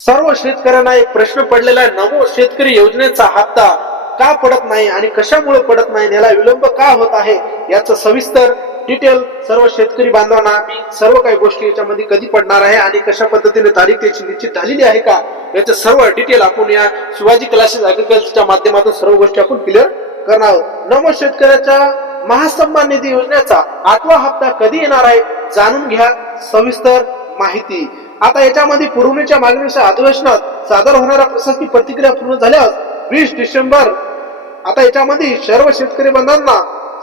सर्व शेतकऱ्यांना एक प्रश्न पडलेला आहे, नमो शेतकरी योजनेचा हप्ता का पडत नाही आणि कशामुळे पडत नाही, याला विलंब का होत आहे, याचं सविस्तर डिटेल सर्व शेतकरी बांधवांना मी सर्व काही गोष्टी याच्यामध्ये कधी पडणार आहे आणि कशा पद्धतीने तारीख त्याची निश्चित झालेली आहे का, याचं सर्व डिटेल आपण या शिवाजी क्लासेस ऍग्रीकल्चरच्या माध्यमातून सर्व गोष्टी आपण क्लिअर करणार आहोत। नमो शेतकऱ्याच्या महासन्मान निधी योजनेचा 8वा हप्ता कधी येणार आहे, जाणून घ्या सविस्तर माहिती। आता याच्यामध्ये पुरवणीच्या मागणीच्या अधिवेशनात सादर होणाऱ्या प्रशासकीय प्रतिक्रिया पूर्ण झाल्यास 20 डिसेंबर। आता याच्यामध्ये सर्व शेतकरी बांधवांना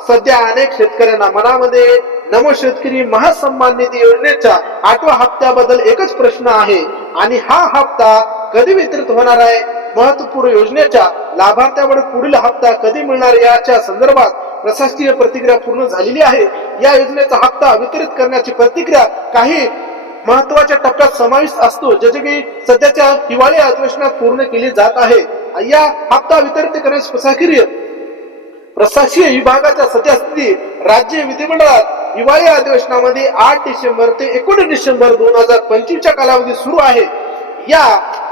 सध्या अनेक शेतकऱ्यांना मनामध्ये नमो शेतकरी महासन्मान निधी योजनेच्या 8व्या हप्त्याबद्दल एकच प्रश्न आहे आणि हा हप्ता कधी वितरित होणार आहे, महत्वपूर्ण योजनेच्या लाभार्थ्याकडे पुढील हप्ता कधी मिळणार याच्या संदर्भात प्रशासकीय प्रतिक्रिया पूर्ण झालेली आहे। या योजनेचा हप्ता वितरित करण्याची प्रतिक्रिया काही महत्वाच्या टप्प्यात समाविष्ट असतो, ज्याचे की सध्याच्या हिवाळी अधिवेशनात पूर्ण केली जात आहे। या हप्ता वितरित करण्याची प्रशासकीय विभागाच्या सद्यस्थिती राज्य विधिमंडळात हिवाळी अधिवेशनामध्ये 8 डिसेंबर ते 19 डिसेंबर 2025 च्या कालावधी सुरू आहे। या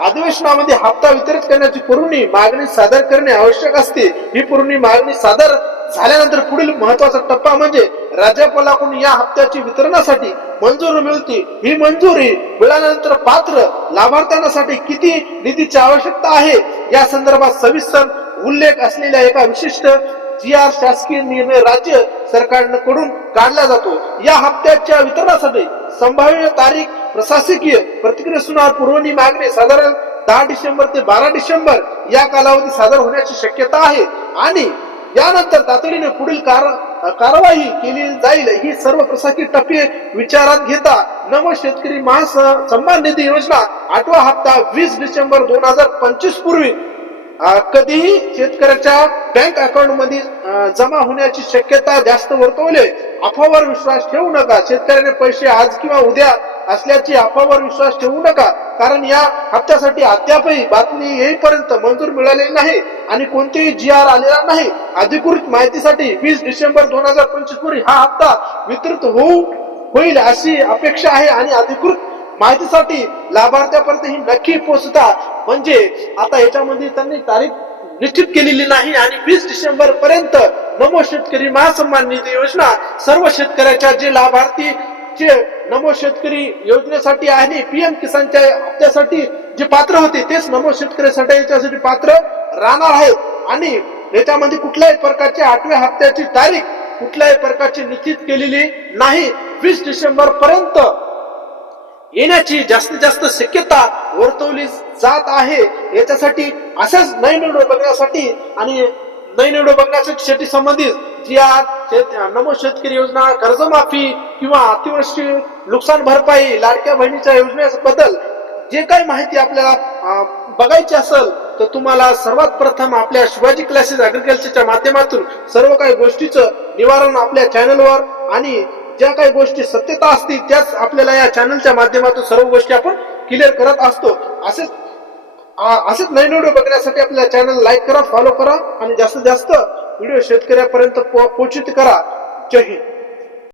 अधिवेशनामध्ये हप्ता वितरित करण्याची पुरवणी मागणी सादर करणे आवश्यक असते। ही पुरवणी मागणी सादर झाल्यानंतर पुढील महत्वाचा टप्पा म्हणजे राज्यपालाकडून या हप्त्याची वितरणासाठी मंजुरी मिळते। ही मंजुरी मिळाल्यानंतर पात्र लाभार्थ्यांसाठी किती निधीची आवश्यकता आहे या संदर्भात सविस्तर उल्लेख असलेल्या एका विशिष्ट GR शासकीय निर्णय राज्य सरकारकडून काढला जातो। या हप्त्याच्या वितरणासाठी संभाव्य तारीख प्रशासकीय प्रतिक्रियेनुसार पुरवणी मागणी साधारण 10 डिसेंबर ते 12 डिसेंबर या कालावधी सादर होण्याची शक्यता आहे आणि यानंतर तातडीने पुढील कारवाई केली जाईल। ही सर्व प्रशासकीय टप्पे विचारात घेता नमो शेतकरी महासन्मान निधी योजना 8वा हप्ता 20 डिसेंबर 2025 पूर्वी कधीही शेतकऱ्याच्या बँक अकाउंट मध्ये जमा होण्याची शक्यता जास्त वर्तवले। अफवावर विश्वास ठेवू नका। शेतकऱ्याने पैसे आज किंवा उद्या असल्याची अफवावर विश्वास ठेवू नका, कारण या हप्त्यासाठी अद्यापही बातमी येईपर्यंत मंजूर मिळालेली नाही आणि कोणतेही GR आलेला नाही। अधिकृत माहितीसाठी 20 डिसेंबर 2025 पूर्वी हा हप्ता वितरित होईल अशी अपेक्षा आहे आणि अधिकृत माहितीसाठी लाभार्थ्यापर्यंत ही नक्की पोहोचता। म्हणजे आता याच्यामध्ये त्यांनी तारीख निश्चित केलेली नाही आणि 20 डिसेंबर पर्यंत नमो शेतकरी महासन्मान निधी योजना सर्व शेतकऱ्याच्या जे लाभार्थी जे नमो शेतकरी योजनेसाठी आणि PM किसानच्या हप्त्यासाठी जे पात्र होते तेच नमो शेतकऱ्यासाठी याच्यासाठी पात्र राहणार आहेत आणि याच्यामध्ये कुठल्याही प्रकारच्या 8व्या हप्त्याची तारीख कुठल्याही प्रकारची निश्चित केलेली नाही। 20 डिसेंबर पर्यंत येण्याची जास्तीत जास्त शक्यता वर्तवली जात आहे। याच्यासाठी अशाच नवीन व्हिडिओ बघण्यासाठी आणि नवीन व्हिडिओ बघण्यासाठी संबंधित GR नमो शेतकरी योजना, कर्जमाफी किंवा अतिवृष्टी नुकसान भरपाई, लाडक्या बहिणीच्या योजनेबद्दल जे काही माहिती आपल्याला बघायची असेल तर तुम्हाला सर्वात प्रथम आपल्या शिवाजी क्लासेस ऍग्रीकल्चरच्या माध्यमातून सर्व काही गोष्टीचं निवारण आपल्या चॅनलवर आणि ज्या काही गोष्टी सत्यता असतील त्याच आपल्याला या चॅनलच्या माध्यमातून सर्व गोष्टी आपण क्लिअर करत असतो। असेच नवीन व्हिडिओ बघण्यासाठी आपल्या चॅनल लाईक करा, फॉलो करा आणि जास्तीत जास्त व्हिडिओ शेतकऱ्यापर्यंत पोहोचित करा। जय हिंद।